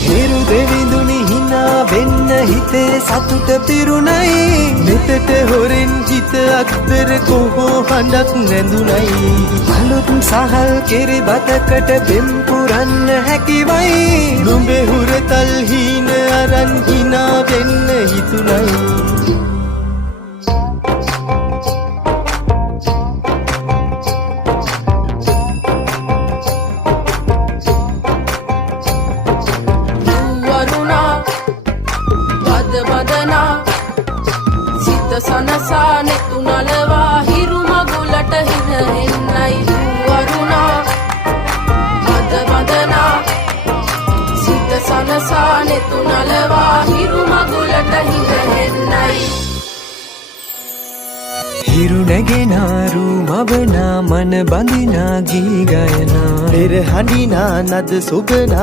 හිරු දෙවිඳුනි හිනා වෙන්න හිතේ සතුට පිරුණයි මෙතට හොරෙන් හිත අක්තර කොහෝ හඬක් නැඳුනයි අලුත් සහල් කෙරි බතකට බෙම් පුරන්න හැකිවයි නුඹේ හුරතල් හීන අරන් හිනා වෙන්න හිතුනයි සනසා නෙතු නලවා හිරු මගුලට හිර එන්නයි වරුණා මද වදනා සිත සනසා නෙතු නලවා හිරු මගුලට හිර එන්නයි හිරු නැගෙනාරු මවනා මන බඳිනා ගී ගයනා පෙර හඬිනා නද සුබනා